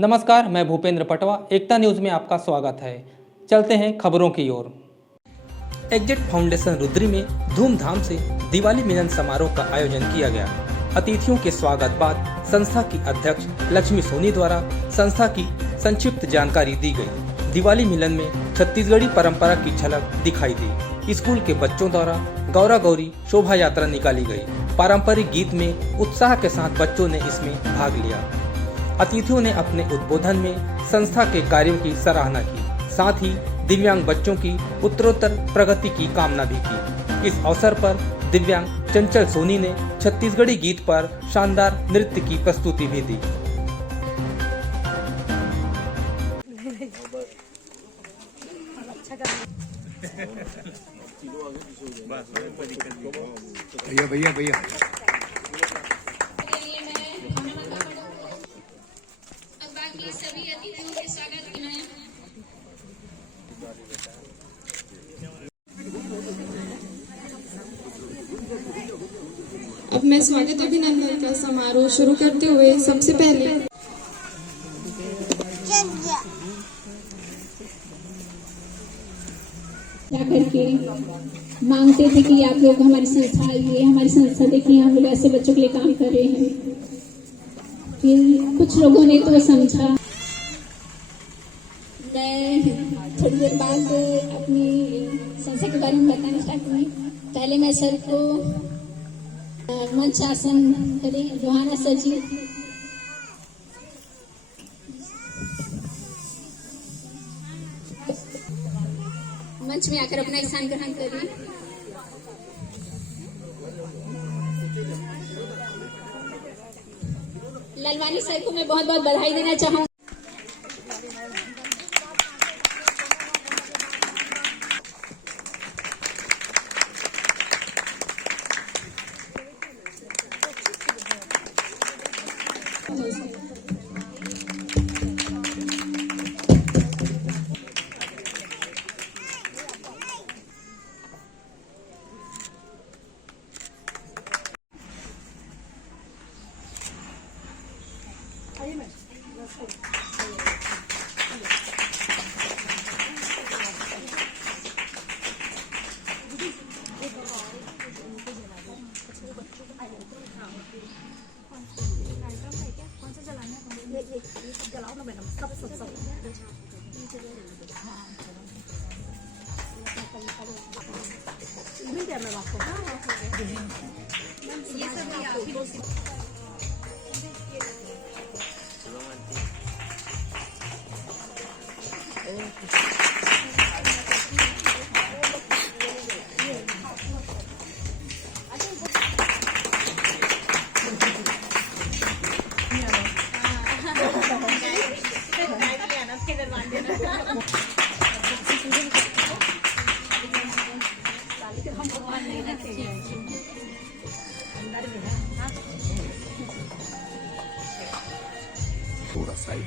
नमस्कार, मैं भूपेंद्र पटवा। एकता न्यूज़ में आपका स्वागत है। चलते हैं खबरों की ओर। एग्जिट फाउंडेशन रुद्री में धूमधाम से दिवाली मिलन समारोह का आयोजन किया गया। अतिथियों के स्वागत बाद संस्था की अध्यक्ष लक्ष्मी सोनी द्वारा संस्था की संक्षिप्त जानकारी दी गई। दिवाली मिलन में छत्तीसगढ़ी परंपरा की झलक दिखाई दी। स्कूल के बच्चों द्वारा गौरा गौरी शोभा यात्रा निकाली गई। पारंपरिक गीत में उत्साह के साथ बच्चों ने इसमें भाग लिया। अतिथियों ने अपने उद्बोधन में संस्था के कार्यों की सराहना की, साथ ही दिव्यांग बच्चों की उत्तरोत्तर प्रगति की कामना भी की। इस अवसर पर दिव्यांग चंचल सोनी ने छत्तीसगढ़ी गीत पर शानदार नृत्य की प्रस्तुति भी दी। भैया भैया सभी अतिथियों के स्वागत करना है। अब मैं स्वागत अभिनंदन का समारोह शुरू करते हुए सबसे पहले जाकर के मांगते थे कि आप लोग हमारी संस्था आइए, हमारी संस्था देखिए, हम लोग ऐसे बच्चों के लिए काम कर रहे हैं। फिर कुछ लोगों ने तो समझा। मैं थोड़ी देर बाद अपनी संस्था के बारे में बताना चाहती हूँ। पहले मैं सर को मंच आसन करें, रोहाना सर जी। मंच में आकर अपना स्थान ग्रहण करें। ललवानी सर को मैं बहुत बहुत बधाई देना चाहूँगी। थोड़ा साइड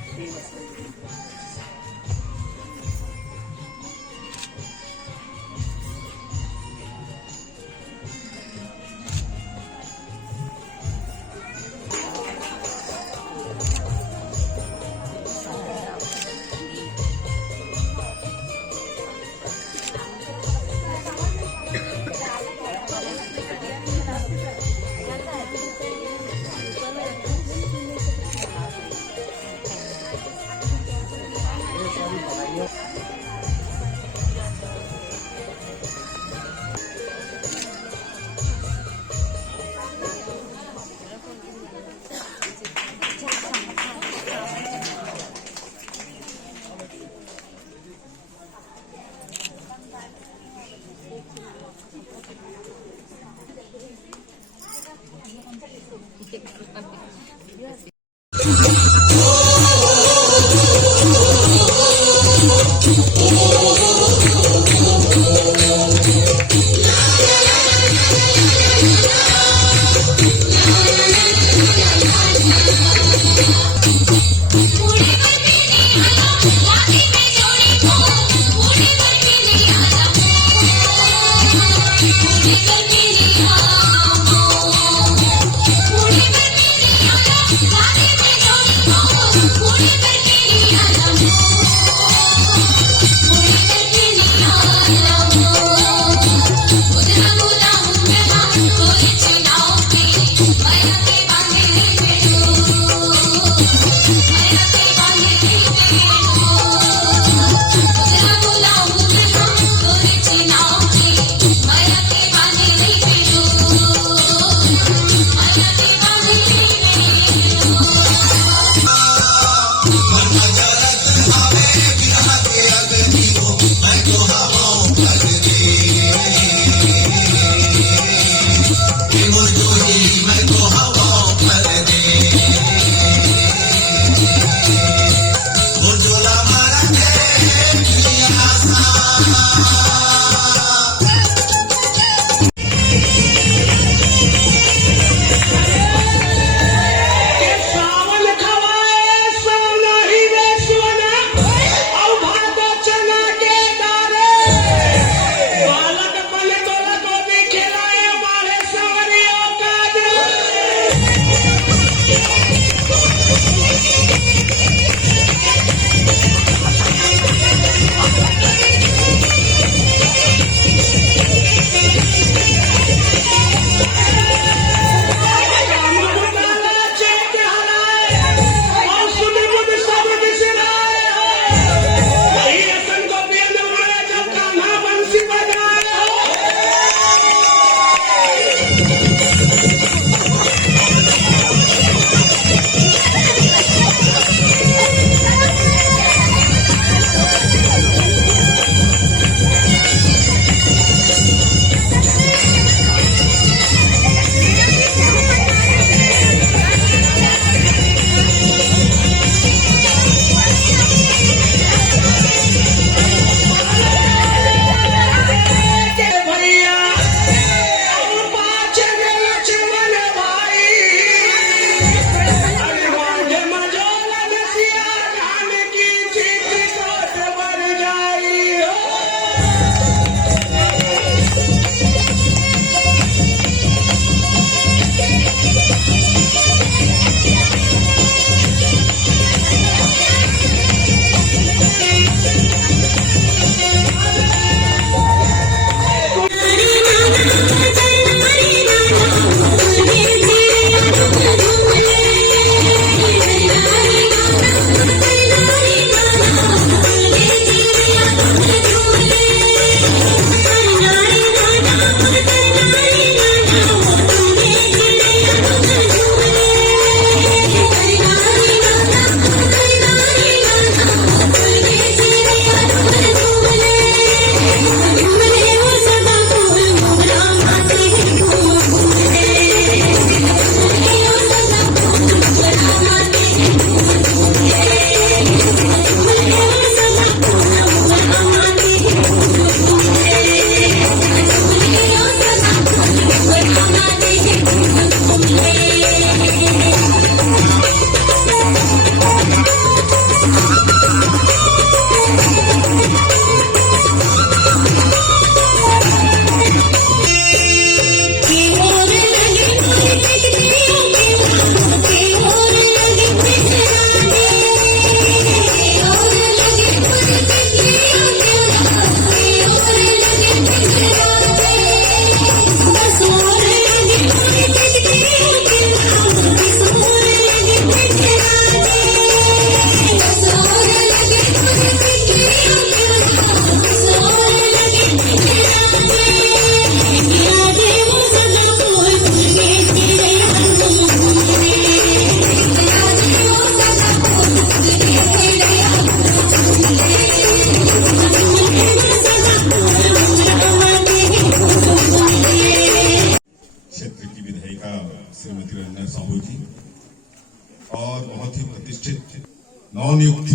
नवनियुक्त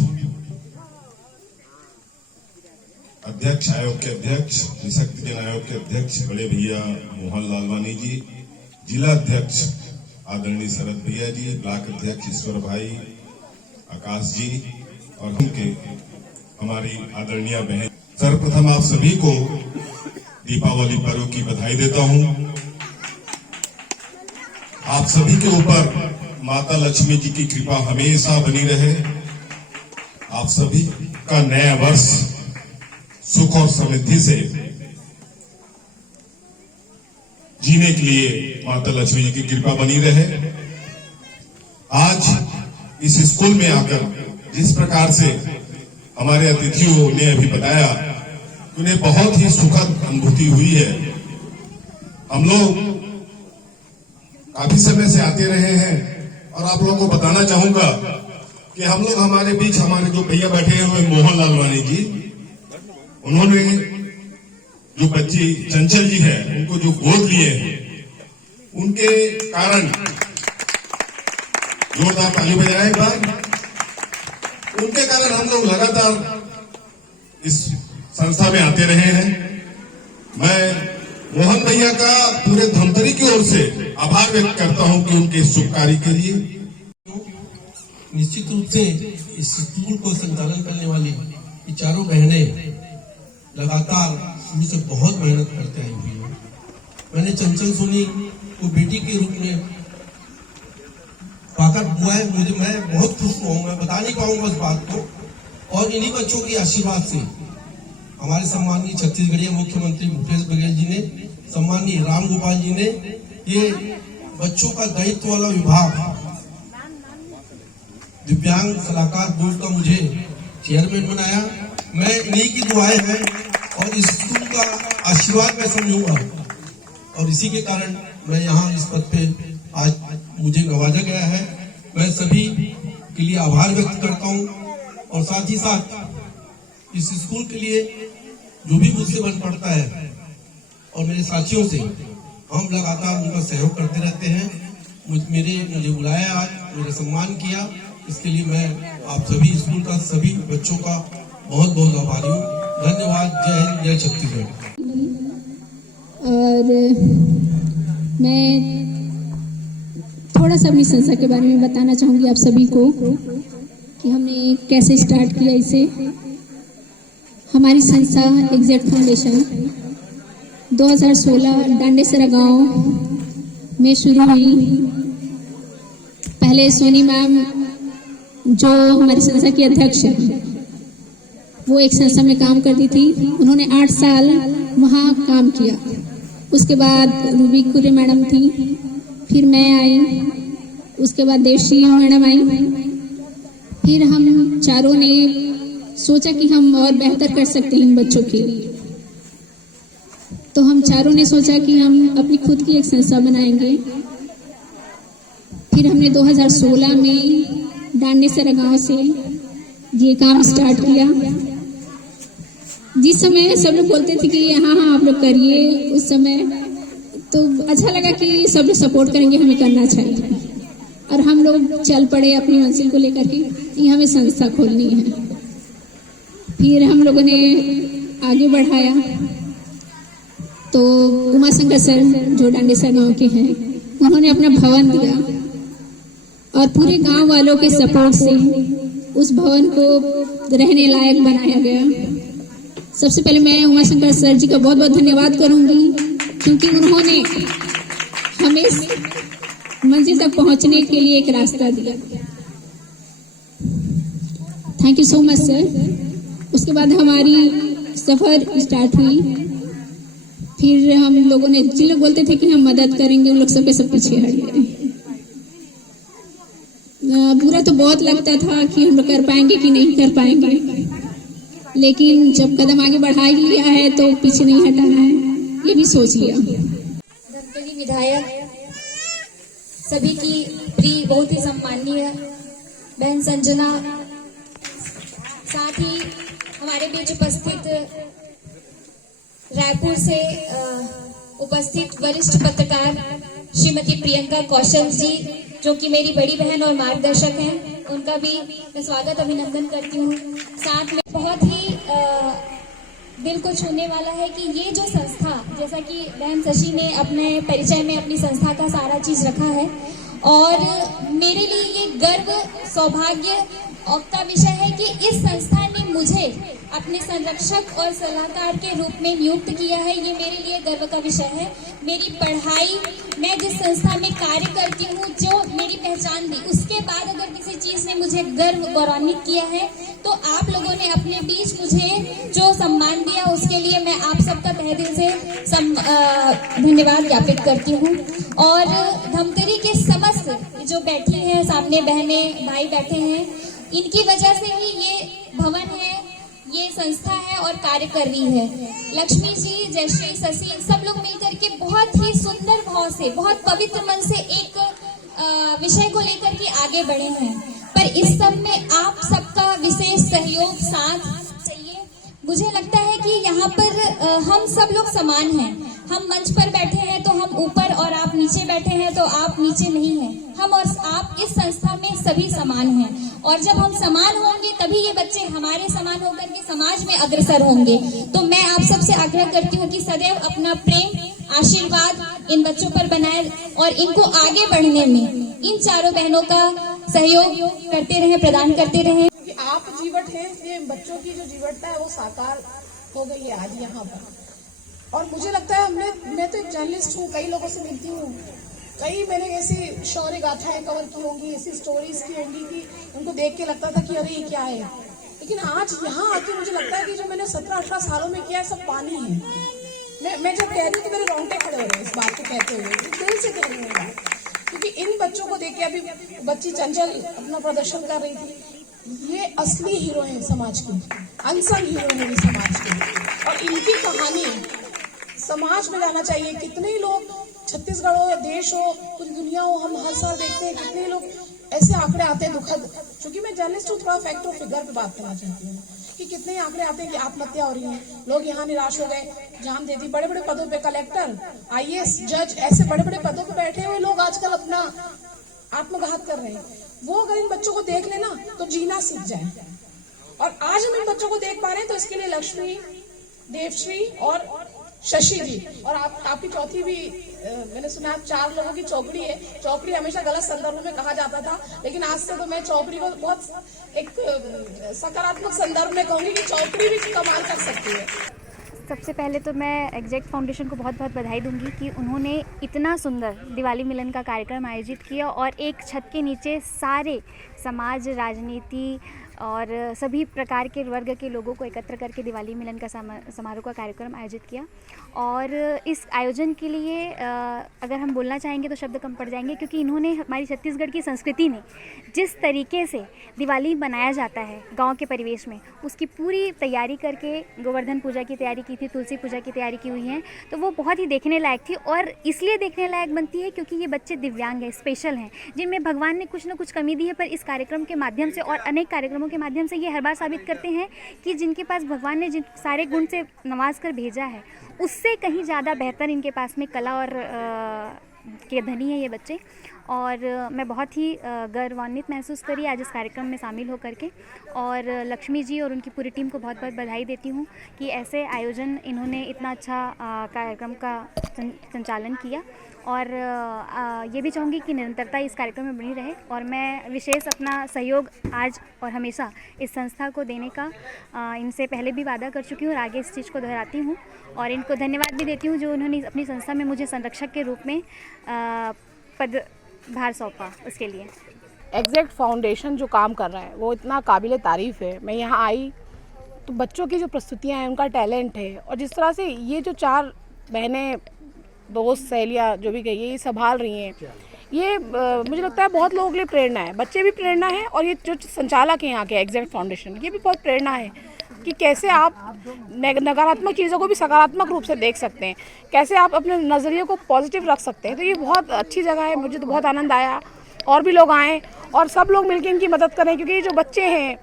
अध्यक्ष आयोग के अध्यक्ष निशक्तजन आयोग के अध्यक्ष बड़े भैया मोहन लालवानी जी, जिला अध्यक्ष आदरणीय शरद भैया जी, ब्लॉक अध्यक्ष ईश्वर भाई, आकाश जी और उनके हमारी आदरणीय बहन। सर्वप्रथम आप सभी को दीपावली पर्व की बधाई देता हूं। आप सभी के ऊपर माता लक्ष्मी जी की कृपा हमेशा बनी रहे आप सभी का नया वर्ष सुख और समृद्धि से जीने के लिए माता लक्ष्मी जी की कृपा बनी रहे। आज इस स्कूल में आकर जिस प्रकार से हमारे अतिथियों ने अभी बताया, उन्हें बहुत ही सुखद अनुभूति हुई है। हम लोग काफी समय से आते रहे हैं और आप लोगों को बताना चाहूंगा कि हम लोग हमारे बीच हमारे जो भैया बैठे हुए मोहन लालवानी जी, उन्होंने जो बच्ची चंचल जी है उनको जो गोद लिए हैं, उनके कारण जोरदार ताली बजाएं एक बार। उनके कारण हम लोग लगातार इस संस्था में आते रहे हैं। मैं मोहन भैया का पूरे धमतरी की ओर से आभार व्यक्त करता हूं कि उनके शुभ कार्य के लिए। निश्चित रूप से इस स्कूल को संचालन करने वाली ये चारों बहनें लगातार शुरू से बहुत मेहनत करते आई हुई है। मैंने चंचल सोनी को बेटी के रूप में पाकर हुआ है, मैं बहुत खुश हूँ। मैं बता नहीं पाऊंगा उस बात को। और इन्हीं बच्चों के आशीर्वाद से हमारे सम्माननीय छत्तीसगढ़ीय मुख्यमंत्री भूपेश बघेल जी ने, सम्माननीय राम गोपाल जी ने ये बच्चों का दायित्व वाला विभाग दिव्यांग सलाहकार बोर्ड का मुझे चेयरमैन बनाया। मैं इन्हीं की दुआएं हैं और इस स्कूल का आशीर्वाद मैं समझूंगा, और इसी के कारण मैं यहाँ इस पद पे आज मुझे नवाजा गया है। मैं सभी के लिए आभार व्यक्त करता हूँ और साथ ही साथ इस स्कूल के लिए जो भी मुझसे बन पड़ता है और मेरे साथियों से हम लगातार उनका सहयोग करते रहते हैं। मुझे बुलाया, आज मेरा सम्मान किया, इसके लिए मैं आप सभी स्कूल का सभी बच्चों का बहुत बहुत आभारी हूँ। धन्यवाद। जय हिंद, जय छत्तीसगढ़। और मैं थोड़ा सा अपनी संस्था के बारे में बताना चाहूँगी आप सभी को कि हमने कैसे स्टार्ट किया इसे। हमारी संस्था एग्जैक्ट फाउंडेशन 2016 डांडेसरा गांव में शुरू हुई। पहले सोनी मैम जो हमारी संस्था की अध्यक्ष है, वो एक संस्था में काम करती थी। उन्होंने 8 साल वहाँ काम किया। उसके बाद रूबी कुरे मैडम थी, फिर मैं आई, उसके बाद देवश्री मैडम आई। फिर हम चारों ने सोचा कि हम और बेहतर कर सकते हैं इन बच्चों के लिए। तो हम चारों ने सोचा कि हम अपनी खुद की एक संस्था बनाएंगे। फिर हमने 2016 में डांडेसरा गांव से ये काम स्टार्ट किया। जिस समय सब लोग बोलते थे कि हाँ आप लोग करिए, उस समय तो अच्छा लगा कि सब लोग सपोर्ट करेंगे, हमें करना चाहिए। और हम लोग चल पड़े अपनी मंजिल को लेकर के कि हमें संस्था खोलनी है। फिर हम लोगों ने आगे बढ़ाया तो उमा शंकर सर जो डांडेसरा गांव के हैं, उन्होंने अपना भवन दिया और पूरे गांव वालों के सपोर्ट से उस भवन को रहने लायक बनाया गया। सबसे पहले मैं उमा शंकर सर जी का बहुत बहुत धन्यवाद करूंगी, क्योंकि उन्होंने हमें मंजिल तक पहुंचने के लिए एक रास्ता दिया। Thank you so much sir. उसके बाद हमारी सफर स्टार्ट हुई। फिर हम लोगों ने, जिन लोग बोलते थे कि हम मदद करेंगे, उन लोग सब पीछे हट गए। बुरा तो बहुत लगता था कि हम लोग कर पाएंगे कि नहीं कर पाएंगे, लेकिन जब कदम आगे बढ़ा ही लिया है तो पीछे नहीं हटाना है, ये भी सोच लिया। धमतरी विधायक, सभी की प्रिय, बहुत ही सम्माननीय बहन संजना, साथ ही हमारे बीच उपस्थित रायपुर से उपस्थित वरिष्ठ पत्रकार श्रीमती प्रियंका कौशल जी, जो कि मेरी बड़ी बहन और मार्गदर्शक हैं, उनका भी मैं स्वागत अभिनंदन करती हूँ। साथ में बहुत ही दिल को छूने वाला है कि ये जो संस्था, जैसा कि बहन शशि ने अपने परिचय में अपनी संस्था का सारा चीज रखा है, और मेरे लिए ये गर्व, सौभाग्य का विषय है कि इस संस्था ने मुझे अपने संरक्षक और सलाहकार के रूप में नियुक्त किया है। ये मेरे लिए गर्व का विषय है। मेरी पढ़ाई, मैं जिस संस्था में कार्य करती हूँ, जो मेरी पहचान दी, उसके बाद अगर किसी चीज ने मुझे गौरवान्वित किया है तो आप लोगों ने अपने बीच मुझे जो सम्मान दिया, उसके लिए मैं आप सबका तहे दिल से धन्यवाद ज्ञापित करती हूँ। और धमतरी के समस्त जो बैठी हैं सामने, बहनें भाई बैठे हैं, इनकी वजह से ही ये भवन है, ये संस्था है और कार्य कर रही है। लक्ष्मी जी, जयश्री, शशि, सब लोग मिलकर के बहुत ही सुंदर भाव से, बहुत पवित्र मन से एक विषय को लेकर के आगे बढ़े हैं। पर इस सब में आप सबका विशेष सहयोग, साथ चाहिए। मुझे लगता है कि यहाँ पर हम सब लोग समान हैं। हम मंच पर बैठे हैं तो हम ऊपर और आप नीचे बैठे हैं तो आप नीचे नहीं हैं। हम और आप इस संस्था में सभी समान हैं, और जब हम समान होंगे तभी ये बच्चे हमारे समान होकर के समाज में अग्रसर होंगे। तो मैं आप सबसे आग्रह करती हूँ कि सदैव अपना प्रेम, आशीर्वाद इन बच्चों पर बनाए और इनको आगे बढ़ने में इन चारों बहनों का सहयोग करते रहें, प्रदान करते रहें। आप जीवट हैं, ये बच्चों की जो जीवटता है वो साकार हो गई है आज यहाँ पर। और मुझे लगता है मैं तो एक जर्नलिस्ट हूँ, कई लोगों से मिलती हूँ, कई मैंने ऐसी शौर्य गाथाएं कवर की होंगी, ऐसी स्टोरीज की होंगी कि उनको देख के लगता था कि अरे ये क्या है। लेकिन आज यहाँ आके मुझे लगता है कि जो मैंने 17-18 सालों में किया है सब पानी है। मैं जब कह रही हूँ तो मेरे रोंगटे खड़े हो रहे हैं इस बात को कहते हुए, दिल से कह रही हूँ, क्योंकि इन बच्चों को देख के, अभी बच्ची चंचल अपना प्रदर्शन कर रही थी, ये असली हीरो हैं समाज के, अनसंग हीरो हैं समाज के, और इनकी कहानी समाज में जाना चाहिए। कितने ही लोग, छत्तीसगढ़ हो या देश हो, पूरी दुनिया हो, हम हर साल देखते हैं कितने लोग ऐसे आंकड़े आते हैं दुखद। क्योंकि मैं जर्नलिस्ट हूँ, थोड़ा फैक्ट और फिगर पे बात करना चाहती हूँ कि कितने आंकड़े आते हैं कि आत्महत्या हो रही है, लोग यहाँ निराश हो गए, जान दे दी। बड़े बड़े पदों पे कलेक्टर, IAS, जज, ऐसे बड़े बड़े पदों पे बैठे हुए लोग आजकल अपना आत्मघात कर रहे हैं। वो अगर इन बच्चों को देख लेना तो जीना सीख जाए। और आज हम इन बच्चों को देख पा रहे हैं तो इसके लिए लक्ष्मी, देवश्री और शशि जी, और आपकी चौथी भी मैंने सुना 4 लोगों की चौकड़ी है। चौकड़ी हमेशा गलत संदर्भ में कहा जाता था, लेकिन आज से तो मैं चौकड़ी को बहुत एक सकारात्मक संदर्भ में कहूंगी कि चौकड़ी भी कमाल कर सकती है। सबसे पहले तो मैं एग्जैक्ट फाउंडेशन को बहुत बहुत बधाई दूंगी कि उन्होंने इतना सुंदर दिवाली मिलन का कार्यक्रम आयोजित किया और एक छत के नीचे सारे समाज, राजनीति और सभी प्रकार के वर्ग के लोगों को एकत्र करके दिवाली मिलन का समारोह का कार्यक्रम आयोजित किया। और इस आयोजन के लिए अगर हम बोलना चाहेंगे तो शब्द कम पड़ जाएंगे, क्योंकि इन्होंने हमारी छत्तीसगढ़ की संस्कृति में जिस तरीके से दिवाली मनाया जाता है गांव के परिवेश में, उसकी पूरी तैयारी करके गोवर्धन पूजा की तैयारी की थी, तुलसी पूजा की तैयारी की हुई है, तो वो बहुत ही देखने लायक थी। और इसलिए देखने लायक बनती है क्योंकि ये बच्चे दिव्यांग हैं, स्पेशल हैं, जिनमें भगवान ने कुछ ना कुछ कमी दी है, पर इस कार्यक्रम के माध्यम से और अनेक कार्यक्रमों के माध्यम से ये हर बार साबित करते हैं कि जिनके पास भगवान ने जिन सारे गुण से नवाज कर भेजा है, उससे कहीं ज़्यादा बेहतर इनके पास में कला और के धनी है ये बच्चे। और मैं बहुत ही गर्वान्वित महसूस करी आज इस कार्यक्रम में शामिल होकर के, और लक्ष्मी जी और उनकी पूरी टीम को बहुत बहुत बधाई देती हूँ कि ऐसे आयोजन इन्होंने इतना अच्छा कार्यक्रम का संचालन किया। और ये भी चाहूँगी कि निरंतरता इस कार्यक्रम में बनी रहे, और मैं विशेष अपना सहयोग आज और हमेशा इस संस्था को देने का इनसे पहले भी वादा कर चुकी हूँ और आगे इस चीज़ को दोहराती हूँ। और इनको धन्यवाद भी देती हूँ जो उन्होंने अपनी संस्था में मुझे संरक्षक के रूप में पदभार सौंपा, उसके लिए। एग्जैक्ट फाउंडेशन जो काम कर रहा है वो इतना काबिल तारीफ़ है। मैं यहाँ आई तो बच्चों की जो प्रस्तुतियाँ हैं, उनका टैलेंट है, और जिस तरह से ये जो 4 बहनें, दोस्त, सहेलियाँ जो भी कहिए, ये संभाल रही हैं, ये मुझे लगता है बहुत लोगों के लिए प्रेरणा है। बच्चे भी प्रेरणा है, और ये जो संचालक हैं यहाँ के एग्जैक्ट फाउंडेशन, ये भी बहुत प्रेरणा है कि कैसे आप नकारात्मक चीज़ों को भी सकारात्मक रूप से देख सकते हैं, कैसे आप अपने नज़रिए को पॉजिटिव रख सकते हैं। तो ये बहुत अच्छी जगह है, मुझे तो बहुत आनंद आया। और भी लोग आएँ और सब लोग मिलकर इनकी मदद करें, क्योंकि ये जो बच्चे हैं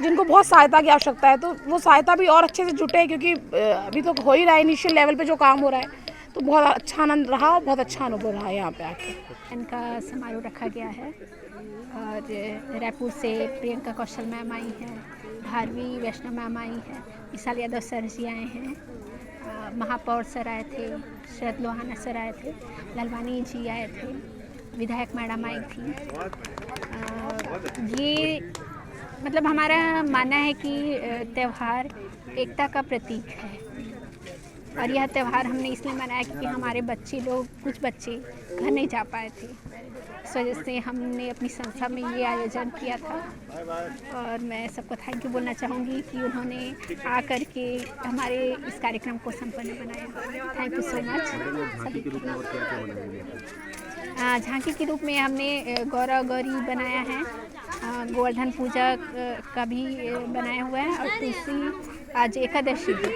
जिनको बहुत सहायता की आवश्यकता है, तो वो सहायता भी और अच्छे से जुटे, क्योंकि अभी तो हो ही रहा है, इनिशियल लेवल पे जो काम हो रहा है। तो बहुत अच्छा आनंद रहा और बहुत अच्छा अनुभव रहा यहाँ पे आके। इनका समारोह रखा गया है, और रायपुर से प्रियंका कौशल मैम आई हैं, भारवी वैष्णव मैम आई हैं, विशाल यादव सर जी आए हैं, महापौर सर आए थे, शरद लोहाना सर आए थे, लालवानी जी आए थे, विधायक मैडम आई थी। ये मतलब हमारा मानना है कि त्यौहार एकता का प्रतीक है, और यह त्यौहार हमने इसलिए मनाया क्योंकि हमारे बच्चे लोग, कुछ बच्चे घर नहीं जा पाए थे। इस वजह से हमने अपनी संस्था में ये आयोजन किया था और मैं सबको थैंक यू बोलना चाहूँगी कि उन्होंने आकर के हमारे इस कार्यक्रम को संपन्न बनाया। Thank you so much. झांकी के रूप में हमने गौरा गौरी बनाया है, गोवर्धन पूजा का भी बनाया हुआ है और तुलसी, आज एकादशी है,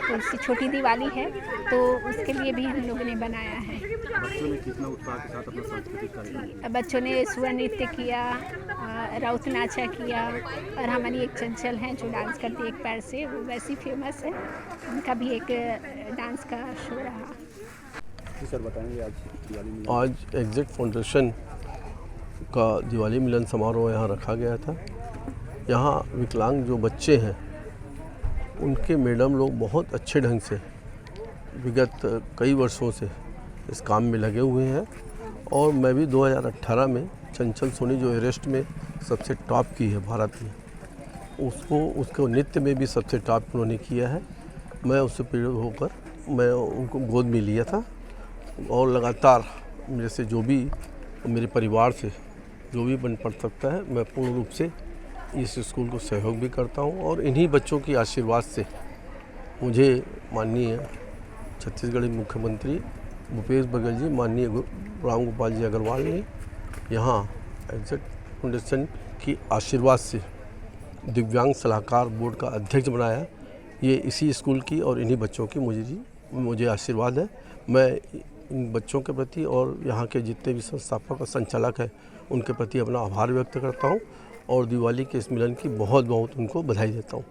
तुलसी छोटी दिवाली है तो उसके लिए भी हम लोगों ने बनाया है। बच्चों ने कितना उत्साह के साथ अपना सांस्कृतिक कार्यक्रम, बच्चों ने सुर नृत्य किया, राउत नाचा किया और हमारी एक चंचल हैं जो डांस करती है एक पैर से, वो वैसी फेमस है, उनका भी एक डांस का शो रहा। सर बताएंगे आज दिवाली मिलन? आज एग्जैक्ट फाउंडेशन का दिवाली मिलन समारोह यहाँ रखा गया था। यहाँ विकलांग जो बच्चे हैं उनके मैडम लोग बहुत अच्छे ढंग से विगत कई वर्षों से इस काम में लगे हुए हैं और मैं भी 2018 में चंचल सोनी जो एवरेस्ट में सबसे टॉप की है भारत में, उसको नृत्य में भी सबसे टॉप उन्होंने किया है। मैं उससे प्रेरित होकर मैं उनको गोद में लिया था और लगातार मेरे से जो भी मेरे परिवार से जो भी बन पड़ सकता है मैं पूर्ण रूप से इस स्कूल को सहयोग भी करता हूं और इन्हीं बच्चों की आशीर्वाद से मुझे माननीय छत्तीसगढ़ मुख्यमंत्री भूपेश बघेल जी, माननीय राम गोपाल जी अग्रवाल ने यहाँ एग्जैक्ट फाउंडेशन की आशीर्वाद से दिव्यांग सलाहकार बोर्ड का अध्यक्ष बनाया। ये इसी स्कूल की और इन्हीं बच्चों की मुझे आशीर्वाद है। मैं इन बच्चों के प्रति और यहाँ के जितने भी संस्थापक और संचालक हैं उनके प्रति अपना आभार व्यक्त करता हूँ और दिवाली के इस मिलन की बहुत बहुत उनको बधाई देता हूँ।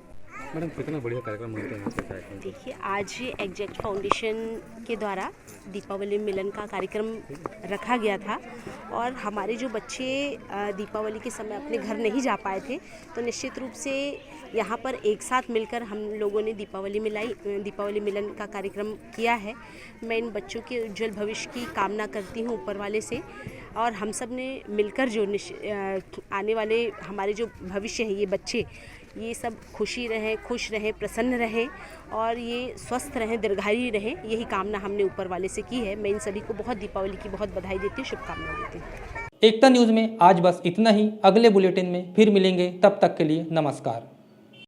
मैडम कितना बढ़िया कार्यक्रम होता है? देखिए, आज एग्जैक्ट फाउंडेशन के द्वारा दीपावली मिलन का कार्यक्रम रखा गया था और हमारे जो बच्चे दीपावली के समय अपने घर नहीं जा पाए थे तो निश्चित रूप से यहाँ पर एक साथ मिलकर हम लोगों ने दीपावली मिलन का कार्यक्रम किया है। मैं इन बच्चों के उज्जवल भविष्य की कामना करती हूँ ऊपर वाले से और हम सब ने मिलकर जो आने वाले हमारे जो भविष्य है, ये बच्चे ये सब खुश रहें, प्रसन्न रहें और ये स्वस्थ रहें, दीर्घायु रहें, यही कामना हमने ऊपर वाले से की है। मैं इन सभी को बहुत दीपावली की बहुत बधाई देती हूँ, शुभकामनाएं देती हूँ। एकता न्यूज़ में आज बस इतना ही। अगले बुलेटिन में फिर मिलेंगे, तब तक के लिए नमस्कार।